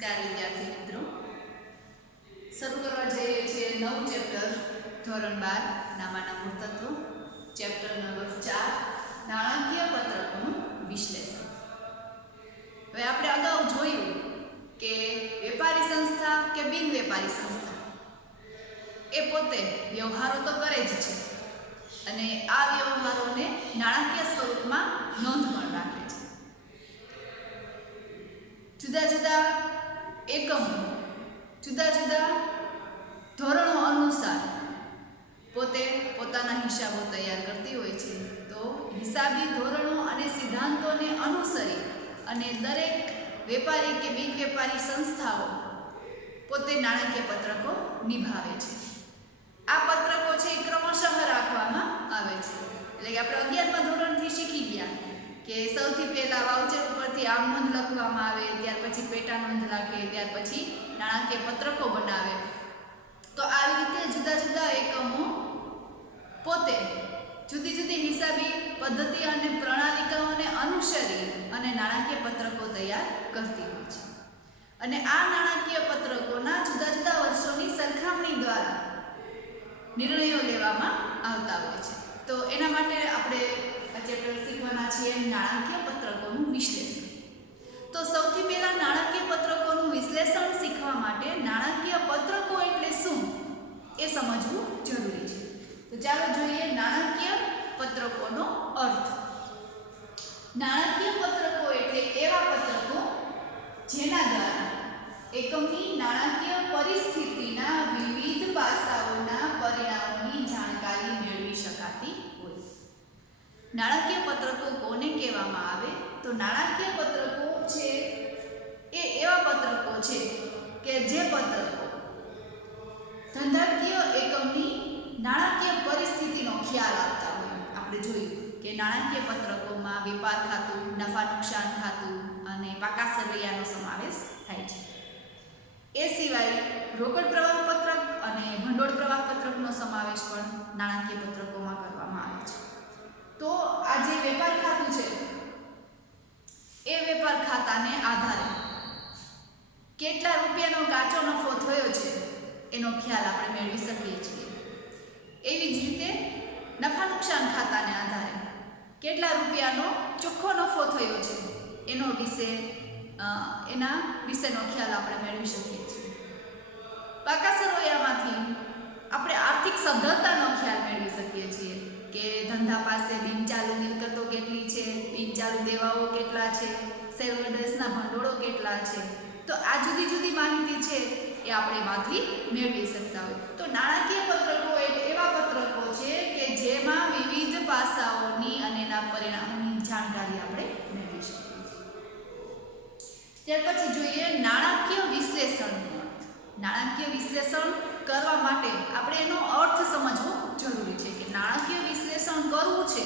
મિત્રો. શરૂ કરવા જઈએ છીએ નવું ચેપ્ટર, ધોરણ બાર, નામાના મૂળતત્વો ચેપ્ટર નંબર ચાર, નાણાકીય પત્રકોનું વિશ્લેષણ. હવે આપણે અગાઉ જોયું કે વેપારી સંસ્થા કે બિન સંસ્થા, એ પોતે વ્યવહારો તો કરે જ છે. અને આ વ્યવહારોને નાણાકીય સ્વરૂપમાં નોંધ પણ રાખે છે જુદા જુદા એકમો જુદા જુદા ધોરણો અનુસાર પોતે પોતાના હિસાબો તૈયાર કરતી હોય છે. તો હિસાબી ધોરણો અને સિદ્ધાંતોને અનુસરી અને દરેક વેપારી કે બિન વેપારી સંસ્થાઓ પોતે નાણાકીય પત્રકો નિભાવે છે. આ પત્રકો છે એ ક્રમશઃ રાખવામાં આવે છે. એટલે કે આપણે અગિયારમાં ધોરણથી શીખી ગયા કે સૌથી પહેલાં વાઉચર ઉપરથી આમ નોંધ લખવામાં આવે, ત્યાર પછી પેટા નોંધ લખે ત્યાર પછી નાણાકીય પત્રકો બનાવે. તો આવી રીતે જુદા જુદા એકમો પોતે જુદી જુદી હિસાબી પદ્ધતિ અને પ્રણાલિકાઓને અનુસરી અને નાણાકીય પત્રકો તૈયાર કરતી હોય છે. અને આ નાણાકીય પત્રકોના જુદા જુદા વર્ષોની સરખામણી દ્વારા નિર્ણયો લેવામાં આવતા હોય છે. તો એના માટે આપણે ચેપ્ટર શીખવાના છીએ નાણાકીય પત્રકોનું વિશ્લેષણ. તો સૌથી પહેલા નાણાકીય પત્રકોનું વિશ્લેષણ શીખવા માટે નાણાકીય પત્રકો એટલે શું એ સમજવું જરૂરી છે. તો ચાલો જોઈએ નાણાકીય પત્રકોનો અર્થ. નાણાકીય પત્રકો એટલે એવા પત્રકો જેના દ્વારા એકમની નાણાકીય પરિસ્થિતિના વિવિધ પાસાઓના પરિણામોની જાણકારી મેળવી શકાતી હોય. નાણાકીય પત્રકો કોને કહેવામાં આવે? તો નાણાકીય પત્રકો છે એ એવા પત્રકો છે કે જે પત્રકો ધંધાકીય એકમની નાણાકીય પરિસ્થિતિનો ખ્યાલ આપતા હોય આપણે જોયું કે નાણાકીય પત્રકોમાં વેપાર ખાતું, નફા નુકસાન ખાતું અને પાકા સરવૈયાનો સમાવેશ થાય છે. એ સિવાય રોકડ પ્રવાહ પત્રક અને ભંડોળ પ્રવાહ પત્રકનો સમાવેશ પણ નાણાકીય પત્રકોમાં કરવામાં આવે છે. તો આ જે વેપાર ખાતું છે, એ વેપાર ખાતાને આધારે કેટલા રૂપિયાનો કાચો નફો થયો છે, એનો ખ્યાલ આપણે મેળવી શકીએ છીએ. એવી જ રીતે નફા નુકસાન ખાતાને આધારે કેટલા રૂપિયાનો ચોખ્ખો નફો થયો છે? એનો વિશે એના વિશેનો ખ્યાલ આપણે મેળવી શકીએ છીએ. પાકા સરોયામાંથી આપણે આર્થિક સદ્ધરતાનો ખ્યાલ મેળવી શકીએ છીએ કે ધંધા પાસે બિનચાલુ મિલકતો કેટલી છે બિનચાલુ દેવાઓ કેટલા છે શેરહોલ્ડર્સના ભંડોળો કેટલા છે. તો આ જુદી જુદી માહિતી છે એ આપણે એમાંથી મેળવી શકતા હોય. તો નાણાકીય પત્રકો એવા પત્રકો છે કે જેમાં વિવિધ પાસાઓની અને એના પરિણામોની જાણકારી આપણે મેળવી શકીએ છીએ ત્યાર પછી જોઈએ નાણાકીય વિશ્લેષણનો અર્થ. નાણાકીય વિશ્લેષણ કરવા માટે આપણે એનો અર્થ સમજવો જરૂરી છે કે નાણાકીય વિશ્લેષણ કરવું છે,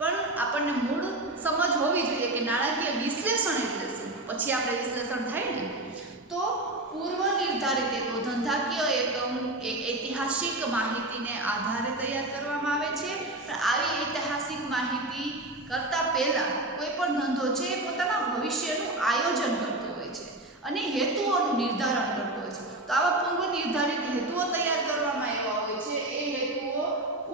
પણ આપણને મૂળ સમજ હોવી જોઈએ કે નાણાકીય વિશ્લેષણ એટલે શું? પછી આપણે વિશ્લેષણ થાય ને? તો પૂર્વ નિર્ધારિત તો ધંધાકીય એકમ એ ઐતિહાસિક માહિતીને આધારે તૈયાર કરવામાં આવે છે. પણ આવી ઐતિહાસિક માહિતી કરતાં પહેલા કોઈ પણ ધંધો છે એ પોતાના ભવિષ્યનું આયોજન કરતો હોય છે અને હેતુઓનું નિર્ધારણ કરતો હોય છે. તો આવા પૂર્વ નિર્ધારિત હેતુઓ તૈયાર કરવામાં આવ્યા હોય છે, એ હેતુઓ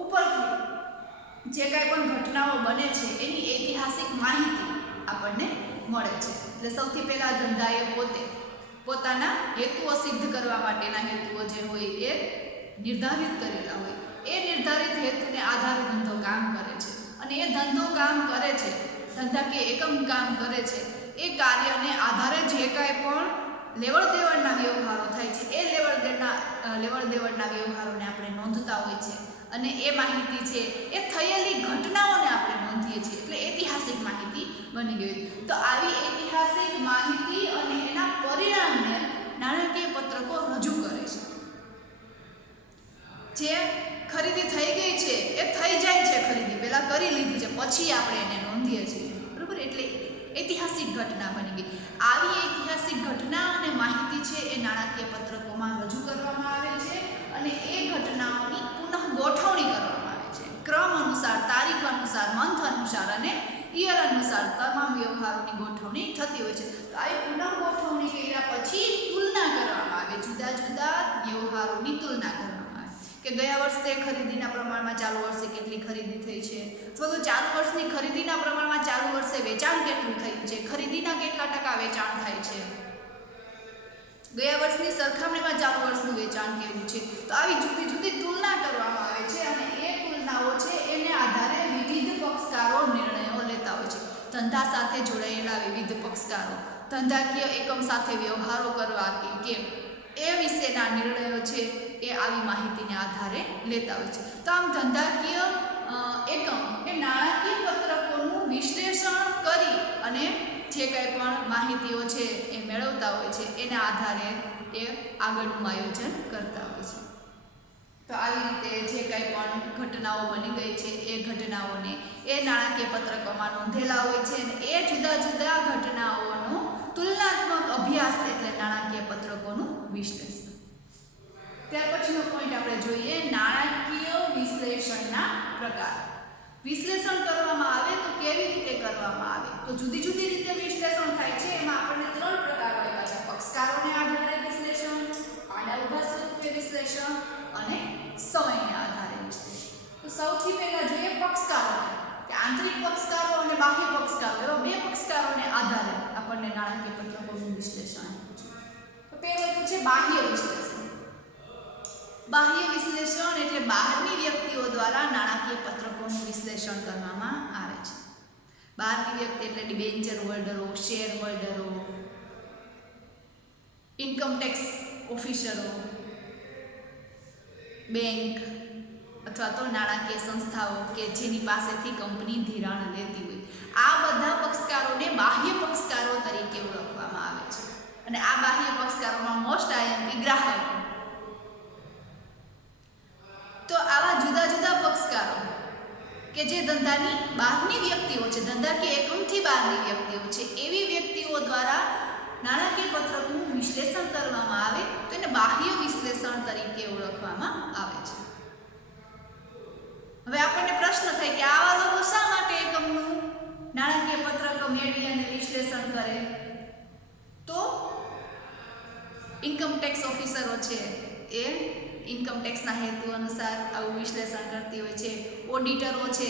ઉપરથી જે કાંઈ પણ ઘટનાઓ બને છે, એની ઐતિહાસિક માહિતી આપણને મળે છે. એટલે સૌથી પહેલાં ધંધાએ પોતે પોતાના હેતુઓ સિદ્ધ કરવા માટેના હેતુઓ જે હોય એ નિર્ધારિત કરેલા હોય. એ નિર્ધારિત હેતુને આધારે ધંધો કામ કરે છે. અને એ ધંધો કામ કરે છે, ધંધા કે એકમ કામ કરે છે એ કાર્યને આધારે જે કાંઈ પણ લેવડ દેવડના વ્યવહારો થાય છે, એ લેવડ દેવડના લેવડ દેવડના વ્યવહારોને આપણે નોંધતા હોય છે. અને એ માહિતી છે, એ થયેલી ઘટનાઓને આપણે નોંધીએ છીએ. એટલે ઐતિહાસિક માહિતી બની ગઈ તો આવી ઐતિહાસિક માહિતી અને એના પરિણામને નાણાકીય પત્રકો રજૂ કરે છે. જે ખરીદી થઈ ગઈ છે, એ થઈ જાય છે ખરીદી. પહેલાં કરી લીધી છે, પછી આપણે એને નોંધીએ છીએ. બરાબર? એટલે ઐતિહાસિક ઘટના બની ગઈ. આવી ઐતિહાસિક ઘટના અને માહિતી છે એ નાણાકીય પત્રકોમાં રજૂ કરવામાં આવે છે અને એ ઘટનાઓની પુનઃ ગોઠવણી કરવામાં આવે છે. ક્રમ અનુસાર, તારીખ અનુસાર, મંથ અનુસાર અને ઇયર અનુસાર તમામ વ્યવહારોની ગોઠવણી થતી હોય છે. તો આવી પુનઃગોઠવણી કર્યા પછી તુલના કરવામાં આવે. જુદા જુદા વ્યવહારોની તુલના કરવામાં કે ગયા વર્ષે ખરીદીના પ્રમાણમાં ચાલુ વર્ષે કેટલી ખરીદી થઈ છે? અથવા તો ચાલુ વર્ષની ખરીદીના પ્રમાણમાં ચાલુ વર્ષે વેચાણ કેટલું થયું છે? ખરીદીના કેટલા ટકા વેચાણ થાય છે? ગયા વર્ષની સરખામણીમાં ચાલુ વર્ષનું વેચાણ કેવું છે? તો આવી જુદી જુદી તુલના કરવામાં આવે છે અને એ તુલનાઓ છે એને આધારે વિવિધ પક્ષકારો નિર્ણયો લેતા હોય છે. ધંધા સાથે જોડાયેલા વિવિધ પક્ષકારો, ધંધાકીય એકમ સાથે વ્યવહારો કરવા કે કેમ? એ વિશેના નિર્ણયો છે એ આવી માહિતીને આધારે લેતા હોય છે. તો આમ ધંધાકીય એકમ એ નાણાકીય પત્રકોનું વિશ્લેષણ કરી અને જે કંઈ પણ માહિતીઓ છે એ મેળવતા હોય છે, એના આધારે એ આગળનું આયોજન કરતા હોય છે. તો આવી રીતે જે કંઈ પણ ઘટનાઓ બની ગઈ છે, એ ઘટનાઓને એ નાણાકીય પત્રકોમાં નોંધેલા હોય છે અને એ જુદા જુદા ઘટનાઓનો તુલનાત્મક અભ્યાસ એટલે નાણાકીય પત્રકોનું વિશ્લેષણ. ત્યાર પછીનો પોઈન્ટ આપણે જોઈએ નાણાકીય વિશ્લેષણના પ્રકાર. વિશ્લેષણ કરવામાં આવે તો કેવી રીતે કરવામાં આવે? તો જુદી જુદી રીતે વિશ્લેષણ થાય છે, એમાં આપણને ત્રણ પ્રકાર આપ્યા છે. પક્ષકારોને આધારે વિશ્લેષણ, આડા ઊભા સ્વરૂપે વિશ્લેષણ અને સમયને આધારે વિશ્લેષણ. તો સૌથી પહેલા જોઈએ પક્ષકારોને. કે આંતરિક પક્ષકારો અને બાહ્ય પક્ષકારો, એવા બે પક્ષકારોને આધારે આપણને નાણાકીય પત્રકોનું વિશ્લેષણ તો પહેલું છે બાહ્ય વિશ્લેષણ. બાહ્ય વિશ્લેષણ એટલે બહારની વ્યક્તિઓ દ્વારા નાણાકીય પત્રકોનું વિશ્લેષણ કરવામાં આવે છે. બહારની વ્યક્તિ એટલે ડિબેન્ચર હોલ્ડરો શેર હોલ્ડરો ઇન્કમ ટેક્સ ઓફિસરો બેંક અથવા તો નાણાકીય સંસ્થાઓ કે જેની પાસેથી કંપની ધિરાણ લેતી હોય. આ બધા પક્ષકારોને બાહ્ય પક્ષકારો તરીકે ઓળખવામાં આવે છે. અને આ બાહ્ય પક્ષકારોમાં મોસ્ટ આઈએમપી ગ્રાહકો. તો આવા જુદા જુદા પક્ષકારો કે જે ધંધાની બહારની વ્યક્તિઓ છે, ધંધા કે એકમથી બહારની વ્યક્તિઓ છે, એવી વ્યક્તિઓ દ્વારા નાણાકીય પત્રકનું વિશ્લેષણ કરવામાં આવે તો એને બાહ્ય વિશ્લેષણ તરીકે ઓળખવામાં આવે છે. હવે આપણને પ્રશ્ન થાય કે આવા લોકો શા માટે એકમનું નાણાકીય પત્રક મેળવી અને વિશ્લેષણ કરે? તો ઇન્કમ ટેક્સ ઓફિસરો છે એ ઇન્કમ ટેક્સના હેતુ અનુસાર આવું વિશ્લેષણ કરતી હોય છે. ઓડિટરો છે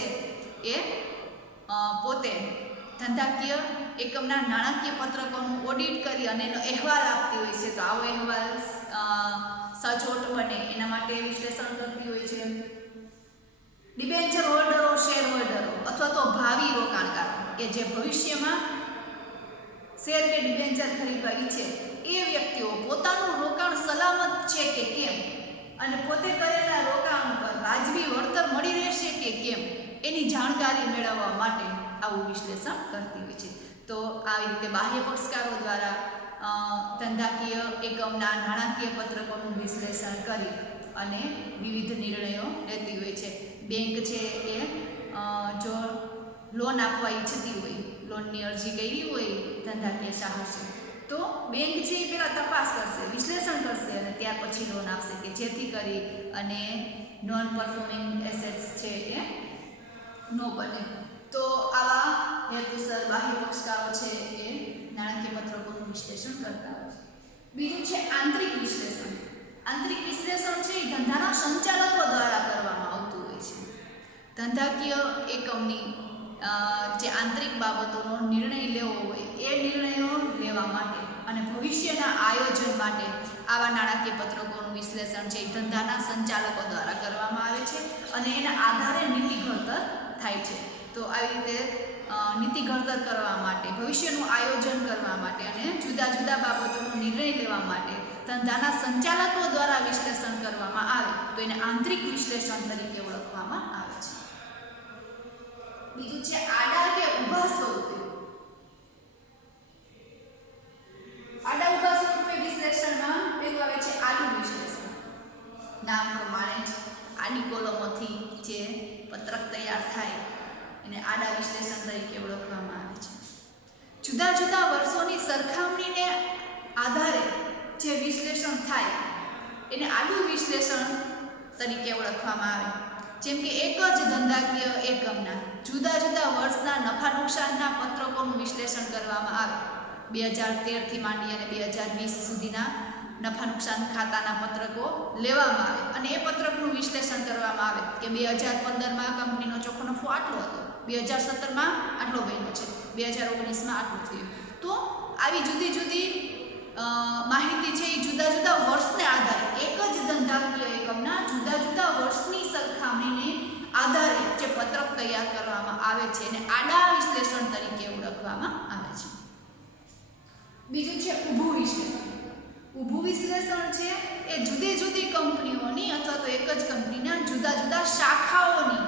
એ પોતે ધંધાકીય એકમના નાણાકીય પત્રકોનું ઓડિટ કરી અને એનો અહેવાલ આપતી હોય છે. તો આવો અહેવાલ સચોટ બને. એના માટે વિશ્લેષણ કરતી હોય છે. ડિબેન્ચર હોલ્ડરો શેર હોલ્ડરો અથવા તો ભાવિ રોકાણકારો કે જે ભવિષ્યમાં શેર કે ડિબેન્ચર ખરીદવા ઈચ્છે એ વ્યક્તિઓ પોતાનું રોકાણ સલામત છે કે કેમ? અને પોતે કરેલા રોકાણ પર વાજબી વળતર મળી રહેશે કે કેમ, એની જાણકારી મેળવવા માટે આવું વિશ્લેષણ કરતી હોય છે. તો આવી રીતે બાહ્ય પક્ષકારો દ્વારા ધંધાકીય એકમના નાણાકીય પત્રકોનું વિશ્લેષણ કરી અને વિવિધ નિર્ણયો લેતી હોય છે. બેંક છે એ જો લોન આપવા ઈચ્છતી હોય, લોનની અરજી કરી હોય, ધંધાકીય સાહસે તો બેંક છે એ પહેલાં તપાસ કરશે, વિશ્લેષણ કરશે અને ત્યાર પછી લોન આપશે કે જેથી કરી અને નોન પરફોર્મિંગ એસેટ્સ છે એ ન બને. તો આવા હેતુસર બાહ્ય પક્ષકારો છે એ નાણાકીય પત્રકોનું વિશ્લેષણ કરતા હોય બીજું છે આંતરિક વિશ્લેષણ. આંતરિક વિશ્લેષણ છે એ ધંધાના સંચાલકો દ્વારા કરવામાં આવતું હોય છે. ધંધાકીય એકમની જે આંતરિક બાબતોનો નિર્ણય લેવો હોય, એ નિર્ણયો લેવા માટે અને ભવિષ્યના આયોજન માટે આવા નાણાકીય પત્રકોનું વિશ્લેષણ છે એ ધંધાના સંચાલકો દ્વારા કરવામાં આવે છે અને એના આધારે નીતિ ઘડતર થાય છે. તો આવી રીતે નીતિ ઘડતર કરવા માટે, ભવિષ્યનું આયોજન કરવા માટે અને જુદા જુદા બાબતોનો નિર્ણય લેવા માટે ધંધાના સંચાલકો દ્વારા વિશ્લેષણ કરવામાં આવે, તો એને આંતરિક વિશ્લેષણ તરીકે બીજું છે, આડા કે ઊભા સ્વરૂપે? આડા ઊભા સ્વરૂપે વિશ્લેષણમાં પેલું આવે છે આડું વિશ્લેષણ. નામ પ્રમાણે જ આની કોલમોથી જે પત્રક તૈયાર થાય, એને આડા વિશ્લેષણ તરીકે ઓળખવામાં આવે છે. જુદા જુદા વર્ષોની સરખામણીને આધારે જે વિશ્લેષણ થાય, એને આડું વિશ્લેષણ તરીકે ઓળખવામાં આવે. જેમ કે એક જ ધંધાકીય એકમના જુદા જુદા વર્ષના નફા નુકસાનના પત્રકોનું વિશ્લેષણ કરવામાં આવે બે હજાર તેરથી માંડી અને બે હજાર વીસ સુધીના નફા નુકસાન ખાતાના પત્રકો લેવામાં આવે અને એ પત્રકનું વિશ્લેષણ કરવામાં આવે કે બે હજાર પંદરમાં કંપનીનો ચોખ્ખો નફો આટલો હતો. બે હજાર સત્તરમાં આટલો બન્યો છે. બે હજાર ઓગણીસમાં આટલું થયું. તો આવી જુદી જુદી માહિતી છે એ જુદા જુદા વર્ષને આધારે એક જ ધંધાકીય એકમના જુદા જુદા વર્ષની સરખામણીને આધારે જે પત્રક તૈયાર કરવામાં આવે છે એને આડા વિશ્લેષણ તરીકે ઓળખવામાં આવે છે. બીજું છે ઊભું વિશ્લેષણ. ઊભું વિશ્લેષણ છે એ જુદી જુદી કંપનીઓની અથવા તો એક જ કંપનીના જુદા જુદા શાખાઓની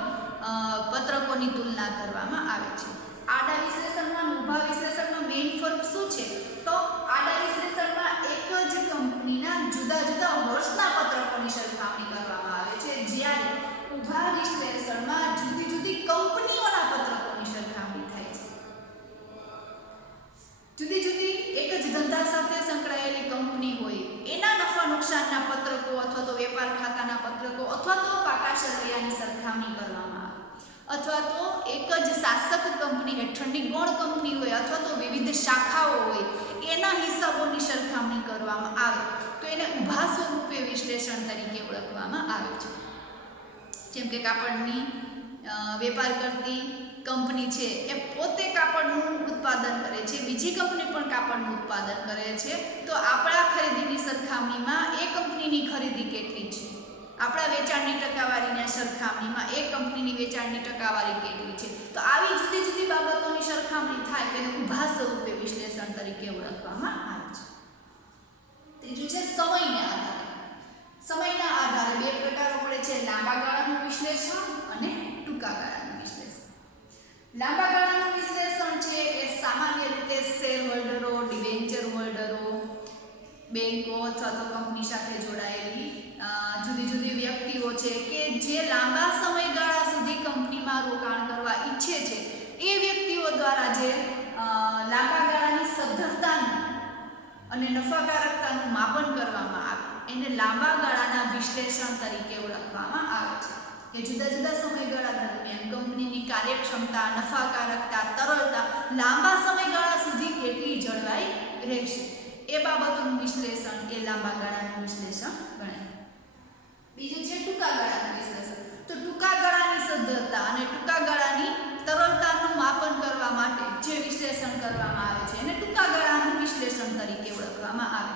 પત્રકોની તુલના કરવામાં આવે છે. આડા વિશ્લેષણમાં ઊભા વિશ્લેષણમાં મેઇન ફરક શું છે તો આડા વિશ્લેષણમાં એક જ કંપનીના જુદા જુદા વર્ષના પત્રકોની સરખામણી કરવામાં આવે છે જ્યારે ઊભા વિશ્લેષણમાં જુદી જુદી કંપનીઓના પત્રકોની સરખામણી થાય છે જુદી જુદી એક જ ધંધા સાથે સંકળાયેલી કંપની હોય એના નફા પત્રકો અથવા તો વેપાર ખાતાના પત્રકો અથવા તો પાકા સરવૈયાની સરખામણી કરવામાં આવે. અથવા તો એક જ શાસક કંપની હેઠળની ગૌણ કંપની હોય અથવા તો વિવિધ શાખાઓ હોય, એના હિસાબોની સરખામણી કરવામાં આવે. તો એને ઊભા સ્વરૂપે વિશ્લેષણ તરીકે ઓળખવામાં આવે છે. જેમ કે કાપડની વેપાર કરતી કંપની છે, એ પોતે કાપડનું ઉત્પાદન બીજી કંપની પણ કાપડનું ઉત્પાદન કરે છે, તો આપણા ખરીદીની સરખામણીમાં એ કંપનીની ખરીદી કેટલી છે? આપણા વેચાણની ટકાવારીના સરખામણીમાં એ કંપનીની વેચાણની ટકાવારી કેટલી છે? તો આવી જુદી જુદી બાબતોની સરખામણી થાય તેને ઊભા સ્વરૂપે વિશ્લેષણ તરીકે ઓળખવામાં આવે છે. ત્રીજું છે સમયને આધારે. સમયના આધારે બે પ્રકારો પડે છે, લાંબા ગાળાનું વિશ્લેષણ અને ટૂંકા ગાળાનું વિશ્લેષણ. લાંબા ગાળાનું વિશ્લેષણ છે એ સામાન્ય રીતે શેર હોલ્ડરો ડિબેન્ચર હોલ્ડરો બેંકો અથવા તો કંપની સાથે જોડાયેલી જુદી જુદી વ્યક્તિઓ છે કે જે લાંબા સમયગાળા સુધી કંપનીમાં રોકાણ કરવા ઈચ્છે છે, એ વ્યક્તિઓ દ્વારા જે લાંબા ગાળાની સદ્ધરતાનું અને નફાકારકતાનું માપન કરવામાં આવે, એને લાંબા ગાળાના વિશ્લેષણ તરીકે ઓળખવામાં આવે છે. કે જુદા જુદા સમયગાળા દરમિયાન કંપનીની કાર્યક્ષમતા, નફાકારકતા તરલતા લાંબા સમયગાળા સુધી કેટલી જળવાઈ રહેશે. એ બાબતોનું વિશ્લેષણ, એ લાંબા ગાળાનું વિશ્લેષણ ગણાય. બીજું છે ટૂંકા ગાળાનું વિશ્લેષણ. તો ટૂંકા ગાળાની સદ્ધરતા અને ટૂંકા ગાળાની તરલતાનું માપન કરવા માટે જે વિશ્લેષણ કરવામાં આવે છે, એને ટૂંકા ગાળાનું વિશ્લેષણ તરીકે ઓળખવામાં આવે.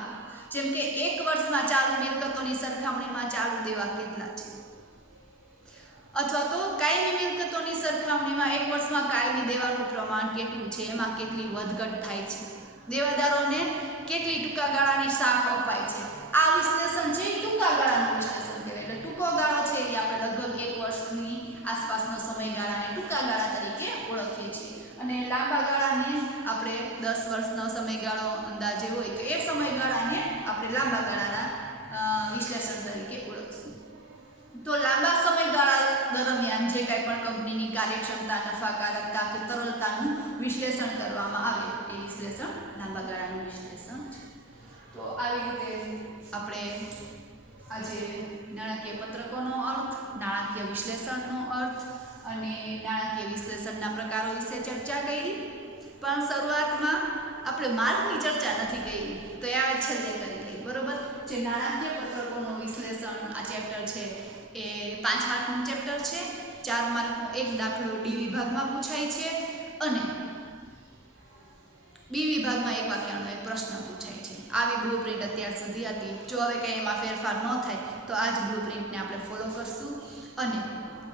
જેમ કે એક વર્ષમાં ચાલુ મિલકતોની સરખામણીમાં ચાલુ દેવા કેટલા છે? અથવા તો કાયમી મિલકતોની સરખામણીમાં એક વર્ષમાં કાયમી દેવાનું પ્રમાણ કેટલું છે? એમાં કેટલી વધઘટ થાય છે? દેવાદારોને કેટલી ટૂંકા ગાળાની શાખ અપાય છે? આ વિશ્લેષણ છે ટૂંકા ગાળાનું વિશ્લેષણ કહેવાય. એટલે ટૂંકો ગાળો છે એ આપણે લગભગ એક વર્ષની આસપાસનો સમયગાળાને ટૂંકા ગાળા તરીકે ઓળખીએ છીએ. અને લાંબા ગાળાને આપણે દસ વર્ષનો સમયગાળો અંદાજે હોય તો એ સમયગાળાને આપણે લાંબા ગાળાના વિશ્લેષણ તરીકે ઓળખશું. તો લાંબા જે કંઈ પણ કંપનીની કાર્યક્ષમતા નફાકારકતા કે તરલતાનું વિશ્લેષણ કરવામાં આવે, એ વિશ્લેષણ લાંબા ગાળાનું વિશ્લેષણ છે. તો આવી રીતે આપણે આજે નાણાકીય પત્રકોનો અર્થ, નાણાકીય વિશ્લેષણનો અર્થ અને નાણાકીય વિશ્લેષણના પ્રકારો વિશે ચર્ચા કરી. પણ શરૂઆતમાં આપણે માર્ગની ચર્ચા નથી કરી, તો એ આ છેલ્લે કરી દઈએ બરોબર? જે નાણાકીય પત્રકોનું વિશ્લેષણ આ ચેપ્ટર છે, એ પાંચ માર્કનું ચેપ્ટર છે. ચાર માર્કનો એક દાખલો ડી વિભાગમાં પૂછાય છે અને બી વિભાગમાં એક વાક્યનો એક પ્રશ્ન પૂછાય છે. આવી બ્લુ પ્રિન્ટ અત્યાર સુધી હતી. જો હવે કંઈ એમાં ફેરફાર ન થાય, તો આ જ બ્લુ પ્રિન્ટને આપણે ફોલો કરશું. અને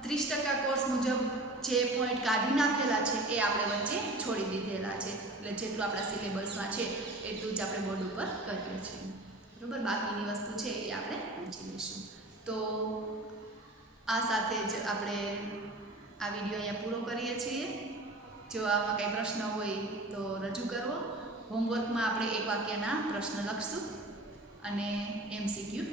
ત્રીસ ટકા કોર્સ મુજબ જે પોઈન્ટ કાઢી નાખેલા છે, એ આપણે વચ્ચે છોડી દીધેલા છે. એટલે જેટલું આપણા સિલેબસમાં છે, એટલું જ આપણે બોર્ડ ઉપર કરીએ છીએ. બરાબર? બાકીની વસ્તુ છે, એ આપણે વાંચી લઈશું. તો આ સાથે જ આપણે આ વીડિયો અહીંયા પૂરો કરીએ છીએ. જો આમાં કંઈ પ્રશ્ન હોય તો રજૂ કરવો. હોમવર્કમાં આપણે એક વાક્યના પ્રશ્ન લખશું અને એમસીક્યુ